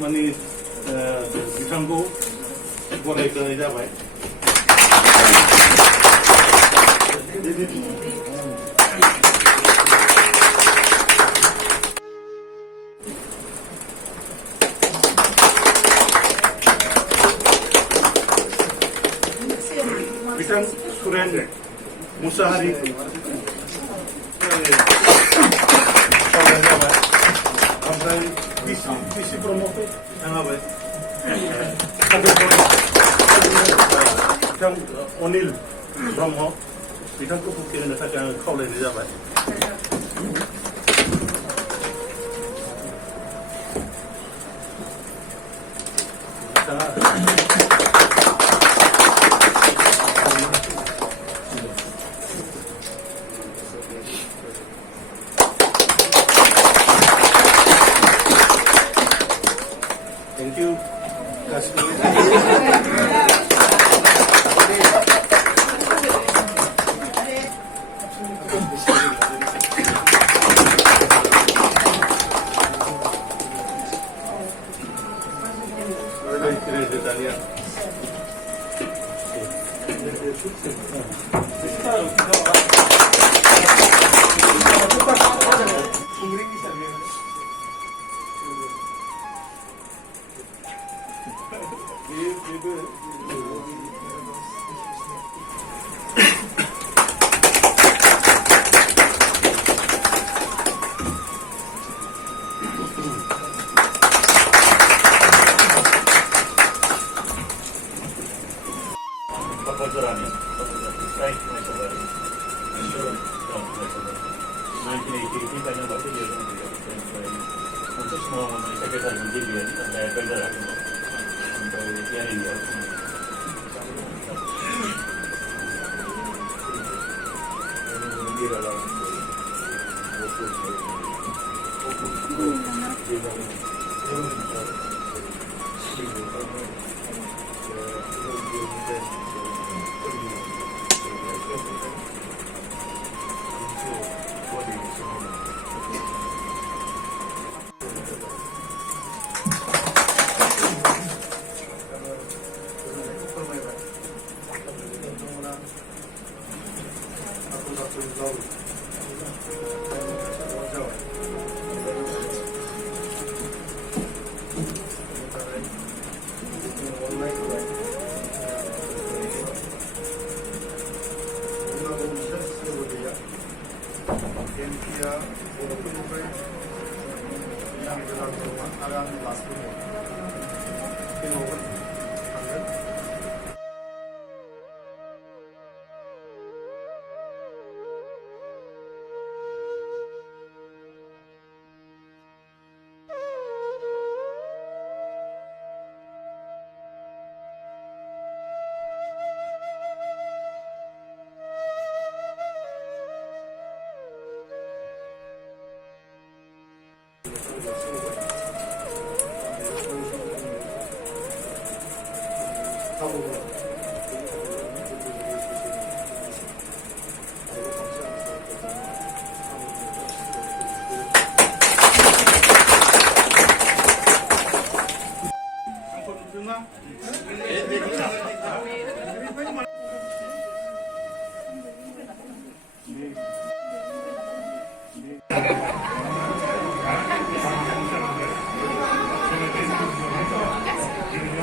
माने बिथांखौ बरायग्रोनाय जाबाय। बिथां सुरेन्द्र मुसाहारि खावलायनाय जाबाय। ओमफ्राय पिसि ब्रह्मखौ थाङाबाय। बिथां अनिल ब्रह्म बिथांखौ बुखि होनो थाखाय आङो खावलायनाय जाबाय। Thank you. Bodoland, 1980 kanya bakit dia orang dia untuk semua sekretari menteri dan pendara untuk yang ini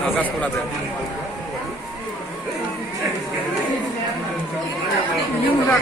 Agak sekolah tu. Ini mudah.